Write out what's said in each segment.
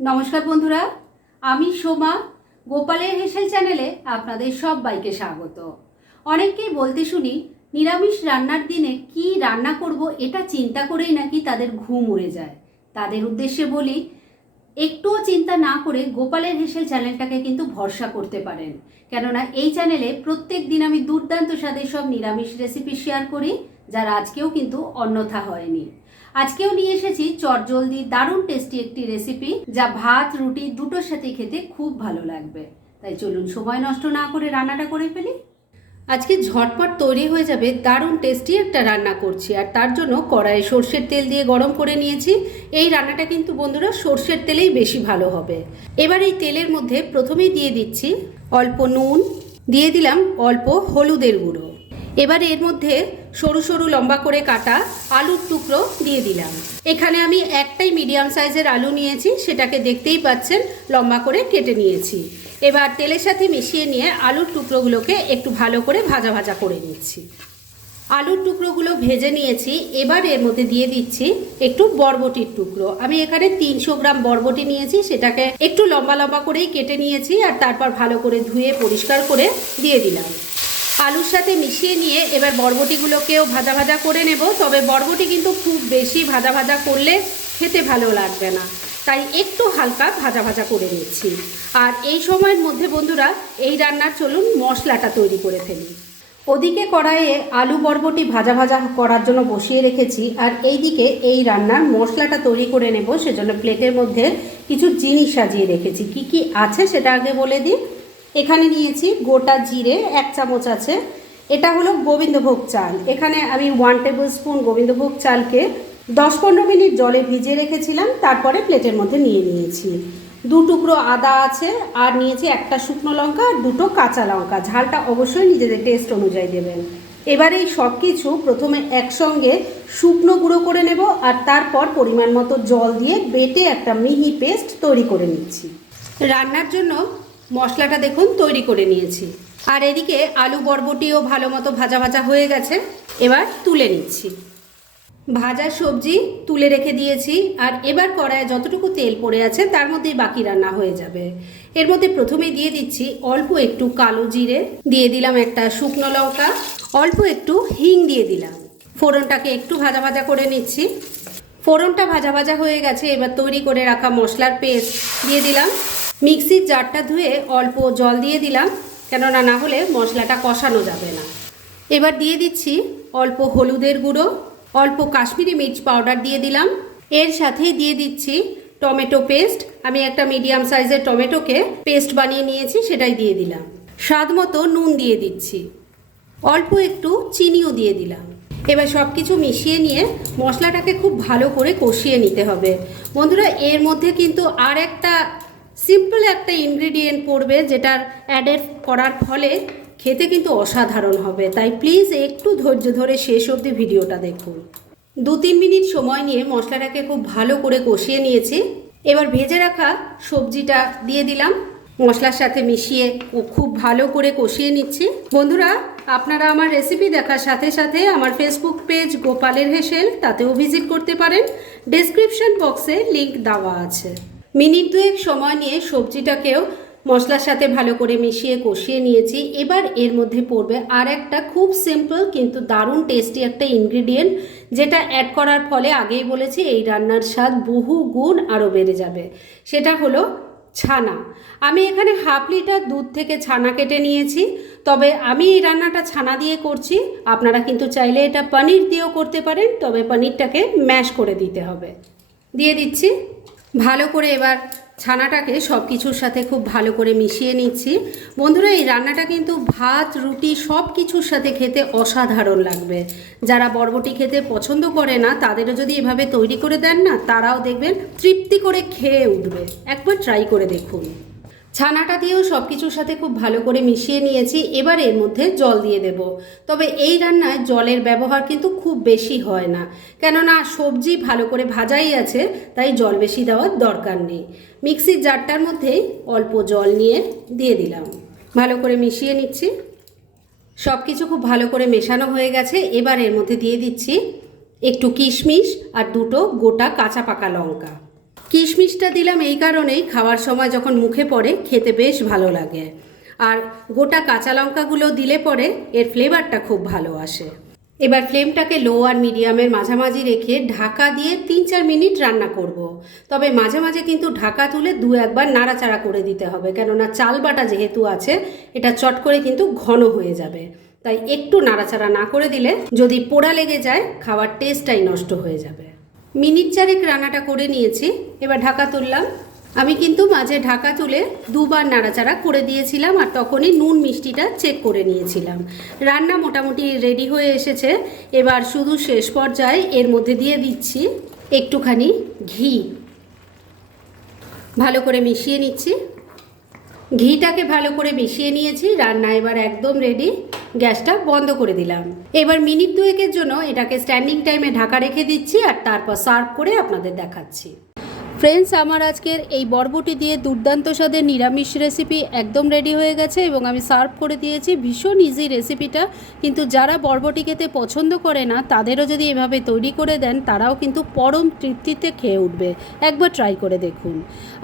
নমস্কার বন্ধুরা, আমি সোমা, গোপালের হেসেল চ্যানেলে আপনাদের সবাইকে স্বাগত। অনেককেই বলতে শুনি, নিরামিষ রান্নার দিনে কি রান্না করব এটা চিন্তা করেই নাকি তাদের ঘুম উড়ে যায়। তাদের উদ্দেশ্যে বলি, একটুও চিন্তা না করে গোপালের হেসেল চ্যানেলটাকে কিন্তু ভরসা করতে পারেন। কেননা এই চ্যানেলে প্রত্যেক দিন আমি দুর্দান্ত স্বাদের সব নিরামিষ রেসিপি শেয়ার করি, যার আজকেও কিন্তু অন্যথা হয়নি। আজকেও নিয়ে এসেছি চটজলদি দারুণ টেস্টি একটি রেসিপি যা ভাত, রুটি দুটোর সাথে খেতে খুব ভালো লাগবে। তাই চলুন সময় নষ্ট না করে রান্নাটা করে ফেলি। আজকে ঝটপট তৈরি হয়ে যাবে দারুণ টেস্টি একটা রান্না করছি আর তার জন্য কড়াইয়ে সর্ষের তেল দিয়ে গরম করে নিয়েছি। এই রান্নাটা কিন্তু বন্ধুরা সর্ষের তেলেই বেশি ভালো হবে। এবার এই তেলের মধ্যে প্রথমেই দিয়ে দিচ্ছি অল্প নুন, দিয়ে দিলাম অল্প হলুদের গুঁড়ো। এবার এর মধ্যে সরু সরু লম্বা করে কাটা আলুর টুকরো দিয়ে দিলাম। এখানে আমি একটাই মিডিয়াম সাইজের আলু নিয়েছি, সেটাকে দেখতেই পাচ্ছেন লম্বা করে কেটে নিয়েছি। এবার তেলের সাথে মিশিয়ে নিয়ে আলুর টুকরোগুলোকে একটু ভালো করে ভাজা ভাজা করে নিচ্ছি। আলুর টুকরোগুলো ভেজে নিয়েছি, এবার এর মধ্যে দিয়ে দিচ্ছি একটু বরবটির টুকরো। আমি এখানে তিনশো গ্রাম বরবটি নিয়েছি, সেটাকে একটু লম্বা লম্বা করেই কেটে নিয়েছি আর তারপর ভালো করে ধুয়ে পরিষ্কার করে দিয়ে দিলাম। আলুর সাথে মিশিয়ে নিয়ে এবার বরবটিগুলোকেও ভাজা ভাজা করে নেব। তবে বরবটি কিন্তু খুব বেশি ভাজা ভাজা করলে খেতে ভালো লাগবে না। তাই একটু হালকা ভাজা ভাজা করে নিচ্ছি। আর এই সময়ের মধ্যে বন্ধুরা, এই রান্নার চলুন মশলাটা তৈরি করে ফেলি। ওদিকে কড়াইয়ে আলু বরবটি ভাজা ভাজা করার জন্য বসিয়ে রেখেছি। আর এইদিকে এই রান্নার মশলাটা তৈরি করে নেব। সেজন্য প্লেটের মধ্যে কিছু জিনিস সাজিয়ে রেখেছি। কি কি আছে সেটা আগে বলে দিই। এখানে নিয়েছি গোটা জিরে, এক চামচ আছে। এটা হলো গোবিন্দভোগ চাল। এখানে আমি ওয়ান টেবিল স্পুন গোবিন্দভোগ চালকে দশ পনেরো মিনিট জলে ভিজিয়ে রেখেছিলাম, তারপরে প্লেটের মধ্যে নিয়ে নিয়েছি। দু টুকরো আদা আছে, আর নিয়েছি একটা শুকনো লঙ্কা আর দুটো কাঁচা লঙ্কা। ঝালটা অবশ্যই নিজেদের টেস্ট অনুযায়ী দেবেন। এবার এই সব কিছু প্রথমে একসঙ্গে শুকনো গুঁড়ো করে নেব, আর তারপর পরিমাণ মতো জল দিয়ে বেটে একটা মিহি পেস্ট তৈরি করে নিচ্ছি। রান্নার জন্য মশলাটা দেখুন, তৈরি করে নিয়েছি। আর এদিকে আলু বরবটিও ভালো মতো ভাজা ভাজা হয়ে গেছে। এবার তুলে নিচ্ছি। ভাজা সবজি তুলে রেখে দিয়েছি, আর এবার কড়ায় যতটুকু তেল পড়ে আছে তার মধ্যেই বাকি রান্না হয়ে যাবে। এর মধ্যে প্রথমে দিয়ে দিচ্ছি অল্প একটু কালো জিরে, দিয়ে দিলাম একটা শুকনো লঙ্কা, অল্প একটু হিং দিয়ে দিলাম। ফোড়নটাকে একটু ভাজা ভাজা করে নিচ্ছি। ফোড়নটা ভাজা ভাজা হয়ে গেছে, এবার তৈরি করে রাখা মশলার পেস্ট দিয়ে দিলাম। মিক্সির জারটা ধুয়ে অল্প জল দিয়ে দিলাম, কেননা না হলে মশলাটা কষানো যাবে না। এবার দিয়ে দিচ্ছি অল্প হলুদের গুঁড়ো, অল্প কাশ্মীরি মির্চ পাউডার দিয়ে দিলাম। এর সাথেই দিয়ে দিচ্ছি টমেটো পেস্ট। আমি একটা মিডিয়াম সাইজের টমেটোকে পেস্ট বানিয়ে নিয়েছি, সেটাই দিয়ে দিলাম। স্বাদ মতো নুন দিয়ে দিচ্ছি। অল্প একটু চিনিও দিয়ে দিলাম। এবার সব কিছু মিশিয়ে নিয়ে মশলাটাকে খুব ভালো করে কষিয়ে নিতে হবে। বন্ধুরা, এর মধ্যে কিন্তু আর একটা সিম্পল একটা ইনগ্রিডিয়েন্ট পড়বে যেটার অ্যাডেড করার ফলে খেতে কিন্তু অসাধারণ হবে। তাই প্লিজ একটু ধৈর্য ধরে শেষ অবধি ভিডিওটা দেখুন। দু তিন মিনিট সময় নিয়ে মশলাটাকে খুব ভালো করে কষিয়ে নিয়েছি। এবার ভেজে রাখা সবজিটা দিয়ে দিলাম। মশলার সাথে মিশিয়ে ও খুব ভালো করে কষিয়ে নিচ্ছি। বন্ধুরা, আপনারা আমার রেসিপি দেখার সাথে সাথে আমার ফেসবুক পেজ গোপালের হেসেল, তাতেও ভিজিট করতে পারেন। ডেসক্রিপশন বক্সে লিংক দেওয়া আছে। মিনিট দুয়েক সময় নিয়ে সবজিটাকেও মশলার সাথে ভালো করে মিশিয়ে কষিয়ে নিয়েছি। এবার এর মধ্যে পড়বে আর একটা খুব সিম্পল কিন্তু দারুণ টেস্টি একটা ইনগ্রিডিয়েন্ট যেটা অ্যাড করার ফলে আগেই বলেছি এই রান্নার স্বাদ বহু গুণ আরও বেড়ে যাবে। সেটা হলো ছানা। আমি এখানে হাফ লিটার দুধ থেকে ছানা কেটে নিয়েছি। তবে আমি এই রান্নাটা ছানা দিয়ে করছি। আপনারা কিন্তু চাইলে এটা পনির দিয়েও করতে পারেন। তবে পনিরটাকে ম্যাশ করে দিতে হবে। দিয়ে দিচ্ছি ভালো করে এবার ছানাটাকে সব কিছুর সাথে খুব ভালো করে মিশিয়ে নিচ্ছি। বন্ধুরা, এই রান্নাটা কিন্তু ভাত, রুটি সব কিছুর সাথে খেতে অসাধারণ লাগবে। যারা বরবটি খেতে পছন্দ করে না, তাদেরও যদি এভাবে তৈরি করে দেন না, তারাও দেখবেন তৃপ্তি করে খেয়ে উঠবে। একবার ট্রাই করে দেখুন। ছানাটা দিয়েও সব কিছুর সাথে খুব ভালো করে মিশিয়ে নিয়েছি, এবার এর মধ্যে জল দিয়ে দেব। তবে এই রান্নায় জলের ব্যবহার কিন্তু খুব বেশি হয় না। কেননা সবজি ভালো করে ভাজাই আছে, তাই জল বেশি দেওয়ার দরকার নেই। মিক্সির জারটার মধ্যেই অল্প জল নিয়ে দিয়ে দিলাম। ভালো করে মিশিয়ে নিচ্ছি। সব কিছু খুব ভালো করে মেশানো হয়ে গেছে, এবার এর মধ্যে দিয়ে দিচ্ছি একটু কিশমিশ আর দুটো গোটা কাঁচা পাকা লঙ্কা। কিশমিশটা দিলাম এই কারণেই খাওয়ার সময় যখন মুখে পড়ে, খেতে বেশ ভালো লাগে। আর গোটা কাঁচা লঙ্কাগুলো দিলে পরে এর ফ্লেভারটা খুব ভালো আসে। এবার ফ্লেমটাকে লো আর মিডিয়ামের মাঝামাঝি রেখে ঢাকা দিয়ে তিন চার মিনিট রান্না করব। তবে মাঝে মাঝে কিন্তু ঢাকা তুলে দু একবার নাড়াচাড়া করে দিতে হবে, কেননা চাল বাটা যেহেতু আছে, এটা চট করে কিন্তু ঘন হয়ে যাবে। তাই একটু নাড়াচাড়া না করে দিলে যদি পোড়া লেগে যায়, খাওয়ার টেস্টটাই নষ্ট হয়ে যাবে। মিনিট চারেক রান্নাটা করে নিয়েছি, এবার ঢাকা তুললাম। আমি কিন্তু মাঝে ঢাকা তুলে দুবার নাড়াচাড়া করে দিয়েছিলাম আর তখনই নুন মিষ্টিটা চেক করে নিয়েছিলাম। রান্না মোটামুটি রেডি হয়ে এসেছে। এবার শুধু শেষ পর্যায়ে এর মধ্যে দিয়ে দিচ্ছি একটুখানি ঘি। ভালো করে মিশিয়ে নিচ্ছি। ঘিটাকে ভালো করে মিশিয়ে নিয়েছি, রান্না এবার একদম রেডি গ্যাসটা বন্ধ করে দিলাম। এবার মিনিট দুয়েকের জন্য এটাকে স্ট্যান্ডিং টাইমে ঢাকা রেখে দিচ্ছি আর তারপর সার্ভ করে আপনাদের দেখাচ্ছি। ফ্রেন্ডস, আমার আজকের এই বরবটি দিয়ে দুর্দান্ত স্বাদের নিরামিষ রেসিপি একদম রেডি হয়ে গেছে এবং আমি সার্ভ করে দিয়েছি ভীষণ ইজি রেসিপিটা কিন্তু যারা বরবটি খেতে পছন্দ করে না, তাদেরও যদি এভাবে তৈরি করে দেন, তারাও কিন্তু পরম তৃপ্তিতে খেয়ে উঠবে। একবার ট্রাই করে দেখুন।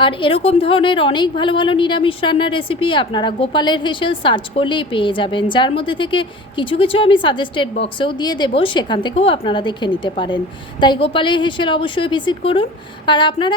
আর এরকম ধরনের অনেক ভালো ভালো নিরামিষ রান্নার রেসিপি আপনারা গোপালের হেসেল সার্চ করলেই পেয়ে যাবেন। যার মধ্যে থেকে কিছু কিছু আমি সাজেস্টেড বক্সেও দিয়ে দেবো, সেখান থেকেও আপনারা দেখে নিতে পারেন। তাই গোপালের হেসেল অবশ্যই ভিজিট করুন। আর আপনারা